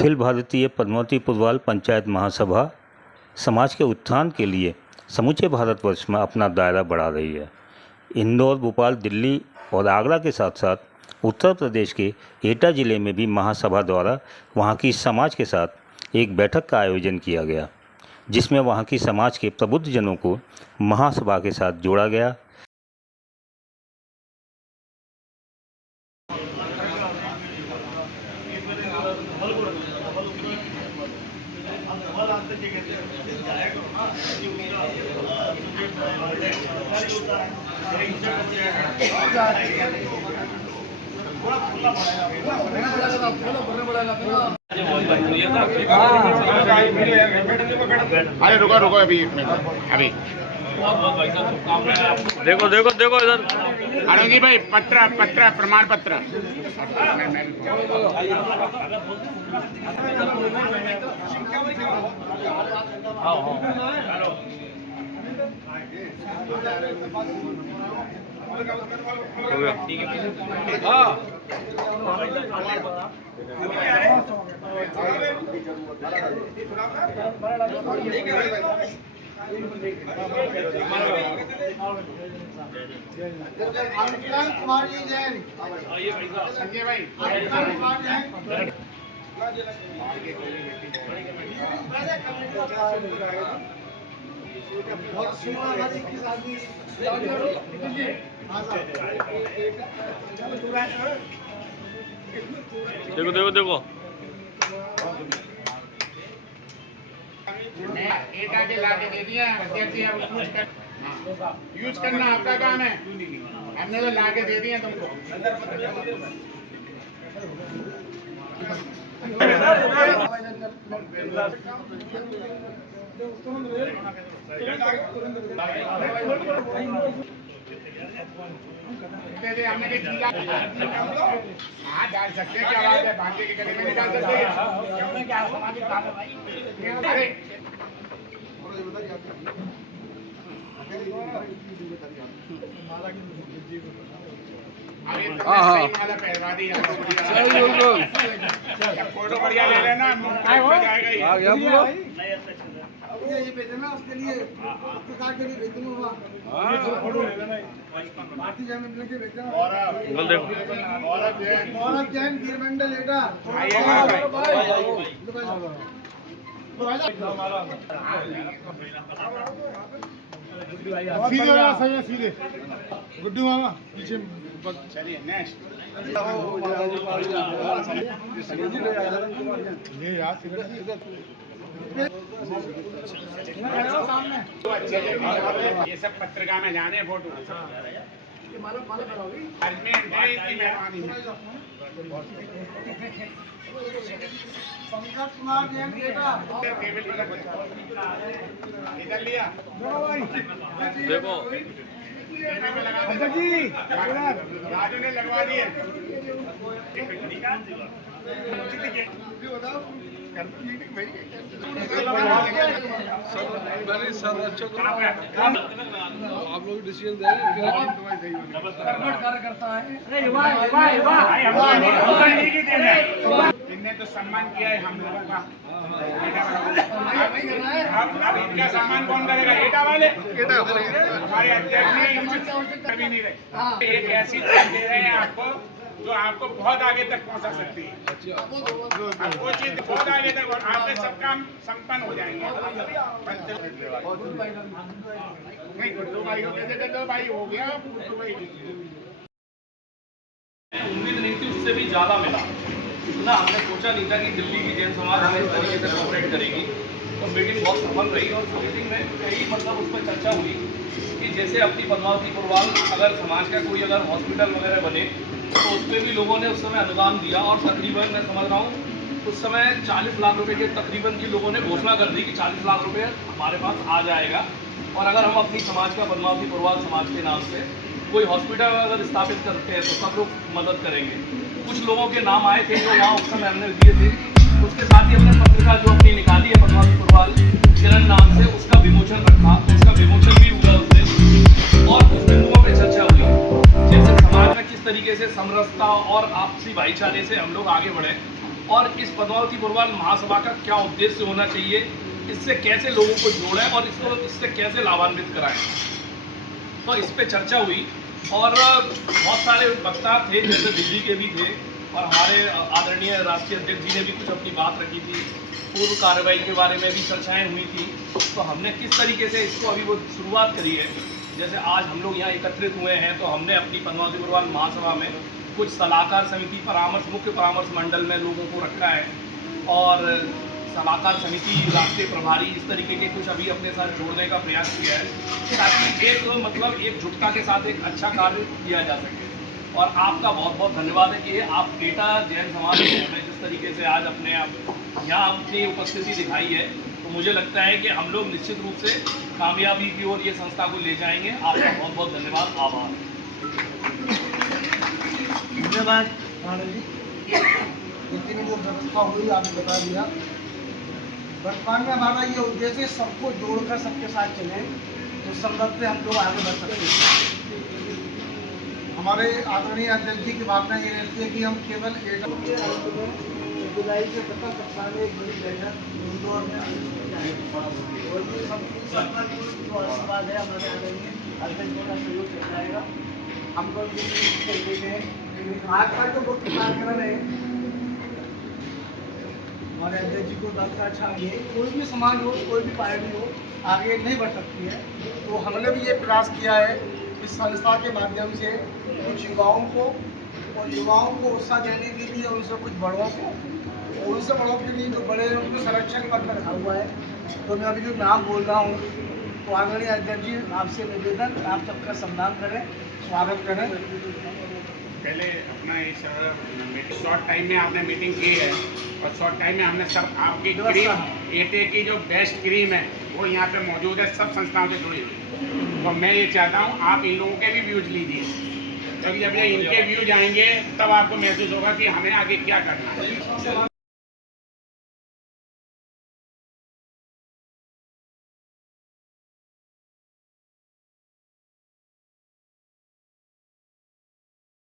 अखिल भारतीय पद्मावती पुरवाल पंचायत महासभा समाज के उत्थान के लिए समूचे भारतवर्ष में अपना दायरा बढ़ा रही है। इंदौर, भोपाल, दिल्ली और आगरा के साथ साथ उत्तर प्रदेश के एटा ज़िले में भी महासभा द्वारा वहां की समाज के साथ एक बैठक का आयोजन किया गया, जिसमें वहां की समाज के प्रबुद्ध जनों को महासभा के साथ जोड़ा गया। अरे रुको रुको अभी एक मिनट अभी देखो देखो देखो इधर आनंदी भाई पत्र प्रमाण पत्र हो गया। संजय भाई देखो देखो देखो एक आगे लाके दे दिया अध्यक्ष जी, यूज करना आपका काम है, हमने तो लाके दे दिए तुमको। हमने हाँ डाल सकते हैं, क्या बात है, भाग्य के गले में निकाल सकते हैं, क्या सामाजिक काम है भाई। पहलवा दी फोटो बढ़िया ले लेना, ये भेजना उसके लिए सरकार के लिए भेज दूंगा। भारतीय जनता के भेजना। गौरव जैन गिरमंडल एटा सीधे सीधे गुड्डू मामा पीछे। चलिए नेक्स्ट ये यार ये सब पत्रिका में जाने फोटो पंकज कुमार जैन बेटा इधर लिया देखो जी राजू ने लगवा दिए। आप लोग डिसीजन दे कार्यकर्ता है। इनने तो सम्मान किया है हम लोगों का। अब इनका सम्मान कौन करेगा? एटा वाले हमारे अध्यक्ष कभी नहीं रहे। एक ऐसी चीज दे रहे हैं आपको जो आपको बहुत आगे तक पहुंचा सकती है। वो चीज बहुत आगे तक और आपके सब काम संपन्न हो जाएंगे। नहीं गुड्डू भाई को कैसे गुड्डू भाई हो गया, गुड्डू भाई उम्मीद नहीं थी, उससे भी ज़्यादा मिला। इतना हमने सोचा नहीं था कि दिल्ली की जैन समाज हमें इस तरीके से कोऑपरेट करेगी। तो मीटिंग बहुत सफल रही और मीटिंग में कई उस पर चर्चा हुई कि जैसे अपनी पद्मावती पुरवाल अगर समाज का कोई अगर हॉस्पिटल वगैरह बने तो उस पर भी लोगों ने उस समय अनुदान दिया और तकरीबन मैं समझ रहा हूँ उस समय 40 लाख रुपए के तकरीबन की लोगों ने घोषणा कर दी कि 40 लाख रुपए हमारे पास आ जाएगा और अगर हम अपनी समाज का पद्मावती पुरवाल समाज के नाम से कोई हॉस्पिटल अगर स्थापित करते हैं तो सब लोग मदद करेंगे। कुछ लोगों के नाम आए थे जो वहाँ उस समय हमने दिए थे। उसके साथ ही हमने पत्रिका जो अपनी निकाली है पद्मावती पुरवाल किरण नाम से, उसका विमोचन रखा, उसका विमोचन भी हुआ उस दिन और कुछ बिंदुओं पर चर्चा हुई जैसे समाज में किस तरीके से समरसता और आपसी भाईचारे से हम लोग आगे बढ़े और इस पद्मावती बुरवाल महासभा का क्या उद्देश्य होना चाहिए, इससे कैसे लोगों को जोड़ें और इससे कैसे लाभान्वित कराएं। तो इस पे चर्चा हुई और बहुत सारे वक्ता थे, जैसे दिल्ली के भी थे और हमारे आदरणीय राष्ट्रीय अध्यक्ष जी ने भी कुछ अपनी बात रखी थी। पूर्व कार्रवाई के बारे में भी चर्चाएं हुई थी। तो हमने किस तरीके से इसको अभी वो शुरुआत करी है, जैसे आज हम लोग यहाँ एकत्रित हुए हैं तो हमने अपनी पद्मावती बुरवाल महासभा में कुछ सलाहकार समिति मुख्य परामर्श मंडल में लोगों को रखा है और सलाहकार समिति राष्ट्रीय प्रभारी इस तरीके के कुछ अभी अपने साथ जोड़ने का प्रयास किया है ताकि एक एकजुटता के साथ एक अच्छा कार्य किया जा सके। और आपका बहुत बहुत धन्यवाद है कि आप डेटा जैन समाज में जिस तरीके से आज अपने यहाँ अपनी उपस्थिति दिखाई है, तो मुझे लगता है कि हम लोग निश्चित रूप से कामयाबी की ओर ये संस्था को ले जाएंगे। आपका बहुत बहुत धन्यवाद, आभार। धन्यवाद राणा जी, जितनी जो व्यवस्था हुई आपने बता दिया। वर्तमान में हमारा ये उद्देश्य सबको जोड़कर सबके साथ चले, तो संभव से हम लोग आगे बढ़ सकते हैं। हमारे आदरणीय अध्यक्ष जी की भावना ये रहती है कि हम केवल जुलाई के प्रथम सप्ताह में एक बड़ी बैठक इंदौर में और ये जो आशीर्वाद है हमारे आदरणीय अध्यक्ष जी का सहयोग चल जाएगा। हम लोग आज का जो मुख्य कार्यक्रम है हमारे अध्यक्ष जी को दर्शा अच्छा है, कोई भी समाज हो, कोई भी पार्टी हो, आगे नहीं बढ़ सकती है। तो हमने भी ये प्रयास किया है इस संस्था के माध्यम से कुछ युवाओं को और युवाओं को उत्साह देने के लिए, उनसे कुछ बड़ों को और उनसे बड़ों के लिए जो बड़े उनको संरक्षण पद में रखा हुआ है। तो मैं अभी जो नाम बोल रहा हूँ, तो आदरणीय अध्यक्ष जी आपसे निवेदन, आप सबका सम्मान करें, स्वागत करें। पहले अपना इस शॉर्ट टाइम में आपने मीटिंग की है और शॉर्ट टाइम में हमने सब आपकी क्रीम एटे की जो बेस्ट क्रीम है वो यहाँ पे मौजूद है, सब संस्थाओं से जुड़ी हुई। तो मैं ये चाहता हूँ आप इन लोगों के भी व्यूज लीजिए, क्योंकि जब ये इनके व्यूज आएंगे तब आपको महसूस होगा कि हमें आगे क्या करना है।